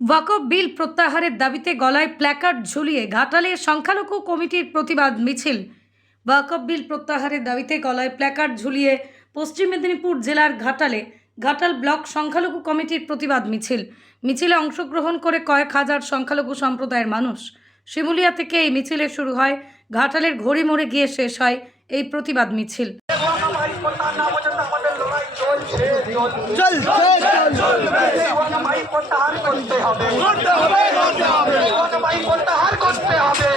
ওয়াকফ বিল প্রত্যাহারের দাবিতে গলায় প্ল্যাকার্ড ঝুলিয়ে ঘাটালে সংখ্যালঘু কমিটির প্রতিবাদ মিছিল। ওয়াকফ বিল প্রত্যাহারের দাবিতে গলায় প্ল্যাকার্ড ঝুলিয়ে পশ্চিম মেদিনীপুর জেলার ঘাটালে ঘাটাল ব্লক সংখ্যালঘু কমিটির প্রতিবাদ মিছিল। মিছিলে অংশগ্রহণ করে কয়েক হাজার সংখ্যালঘু সম্প্রদায়ের মানুষ। শিমুলিয়া থেকে এই মিছিলে শুরু হয় ঘাটালের ঘড়ি মোড়ে গিয়ে শেষ হয় এই প্রতিবাদ মিছিল। ভাই প্রত্যাহার করতে হবে। ভাই প্রত্যাহার করতে হবে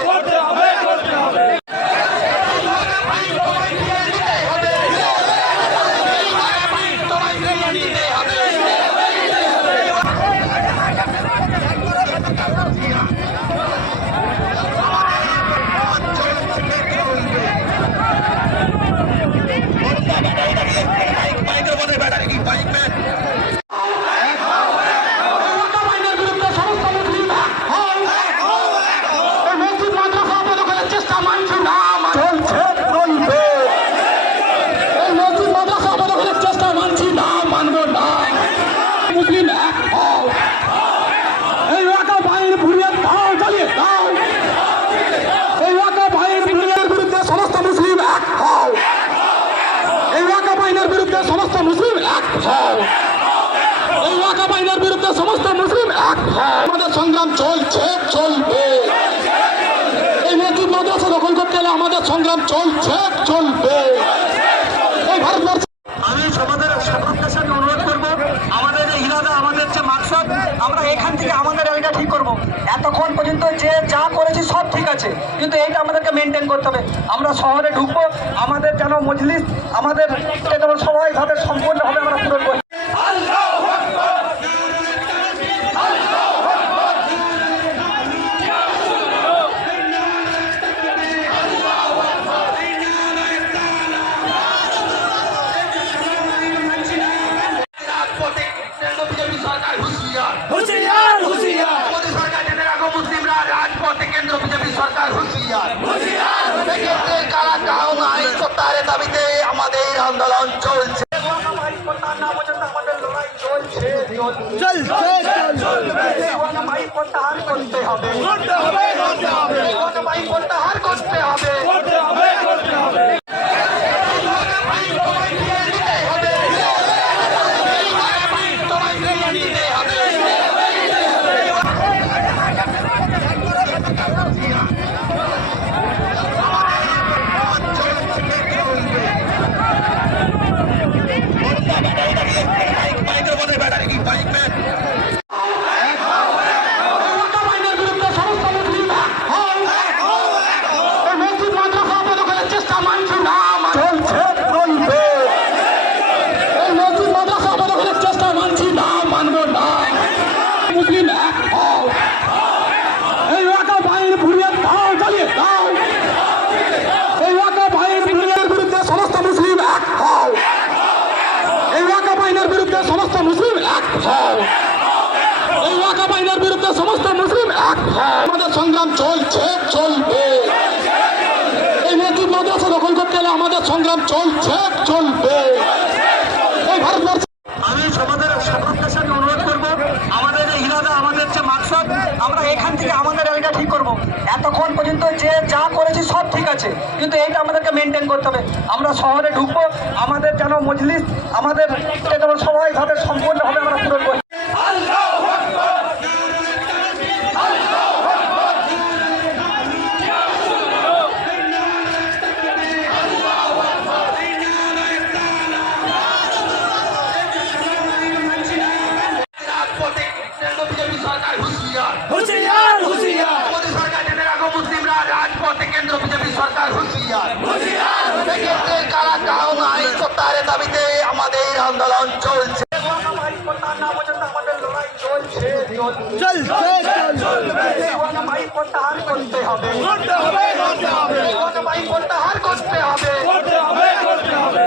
আইনের বিরুদ্ধে সমস্ত মুসলিম এক হও। এই মসজিদ মাদ্রাসা অবদখলের চেষ্টা মানছি না চলছে চলবে এই মসজিদ মাদ্রাসা অবদখলের চেষ্টা মানছি না মানব না মুসলিম এক হও। এই ওয়াকা বাইর ভুলিয়ে দাও জ্বালিয়ে দাও এই ওয়াকা বাইর ভুলিয়ে বিরুদ্ধে সমস্ত মুসলিম এক হও এই ওয়াকা বাইনের বিরুদ্ধে সমস্ত মুসলিম এক হও এই ওয়াকা বিরুদ্ধে সমস্ত মুসলিম এক। আমাদের সংগ্রাম চলছে, চলবে। এই মসজিদ মাদ্রাসা দখল করতে গেলে আমাদের সংগ্রাম চলছে, চলবে। এই ভারতবর্ষ আমি সমাজের অনুরোধ করব, আমাদের ইরাদা, আমাদের যে মাকসাদ, আমরা এখান থেকে আমাদের এলাকা ঠিক করব। এতক্ষণ পর্যন্ত যে যা করেছি সব ঠিক আছে, কিন্তু এইটা আমাদেরকে মেনটেন করতে হবে। আমরা শহরে ঢুকবো, আমাদের যেন মজলিস, আমাদের সবাই ভাবে সম্পূর্ণভাবে আমরা পূরণ করি ভাই চলছে। করতে হবে করতে হবে করতে হবে ভাই প্রত্যাহার করতে হবে করতে হবে করতে হবে ওয়াকা বাইনের বিরুদ্ধে সমস্ত মুসলিম এক হও। এই মসজিদ মাদ্রাসা অবদখলের চেষ্টা মানছি না চলছে চলবে এই মসজিদ মাদ্রাসা অবদখলের চেষ্টা মানছি না মানব না মুসলিম এক হও। এই ওয়াকা বাইন ভুলিয়ে দাও জ্বালিয়ে দাও এই ওয়াকা বাইন ভুলিয়ে বিরুদ্ধে সমস্ত মুসলিম এক হও এই ওয়াকা বাইনের বিরুদ্ধে সমস্ত মুসলিম এক হও এই ওয়াকা বাইনের বিরুদ্ধে সমস্ত মুসলিম এক হয় আমাদের সংগ্রাম চলছে, চলবে। এই মসজিদ মাদ্রাসা দখল করতে গেলে আমাদের সংগ্রাম চলছে, চলবে। আমি সমাজের সকলের সাথে অনুরোধ করব, আমাদের যে আমাদের যে মাকসাদ, আমরা এখান থেকে আমাদের এলাকা ঠিক করব। এতক্ষণ পর্যন্ত যে যা করেছি সব ঠিক আছে, কিন্তু এইটা আমাদেরকে মেনটেন করতে হবে। আমরা শহরে ঢুকবো, আমাদের যেন মজলিস, আমাদের যেন সবাই ভাবে সম্পূর্ণভাবে আমরা পূরণ করি আন্দোলন চলছে। চলছে চলছে করতে করতে হবে করতে হবে ভাই প্রত্যাহার করতে হবে করতে হবে করতে হবে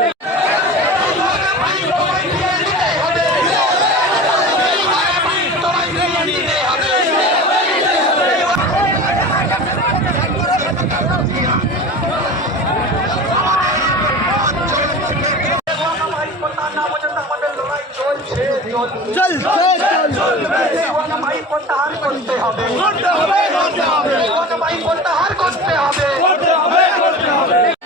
ভাই প্রত্যাহার না পর্যন্ত আমাদের লড়াই চলছে চলছে চলবে প্রত্যাহার করতে হবে প্রত্যাহার করতে হবে।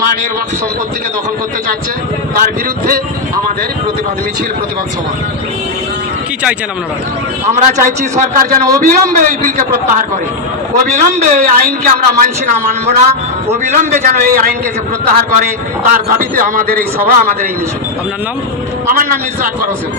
মুসলমানের ওয়াক্ফ সম্পত্তিকে দখল করতে চাচ্ছে তার বিরুদ্ধে আমাদের প্রতিবাদ মিছিল প্রতিবাদ সভা। কি চাইছেন আপনারা? আমরা চাইছি সরকার যেন অবিলম্বে এই বিলকে প্রত্যাহার করে। অবিলম্বে এই আইনকে আমরা মানছি না মানব না। অবিলম্বে যেন এই আইনকে যে প্রত্যাহার করে তার দাবিতে আমাদের এই সভা আমাদের এই মিছিল। আপনার নাম? আমার নাম মির্জা আকবর হোসেন।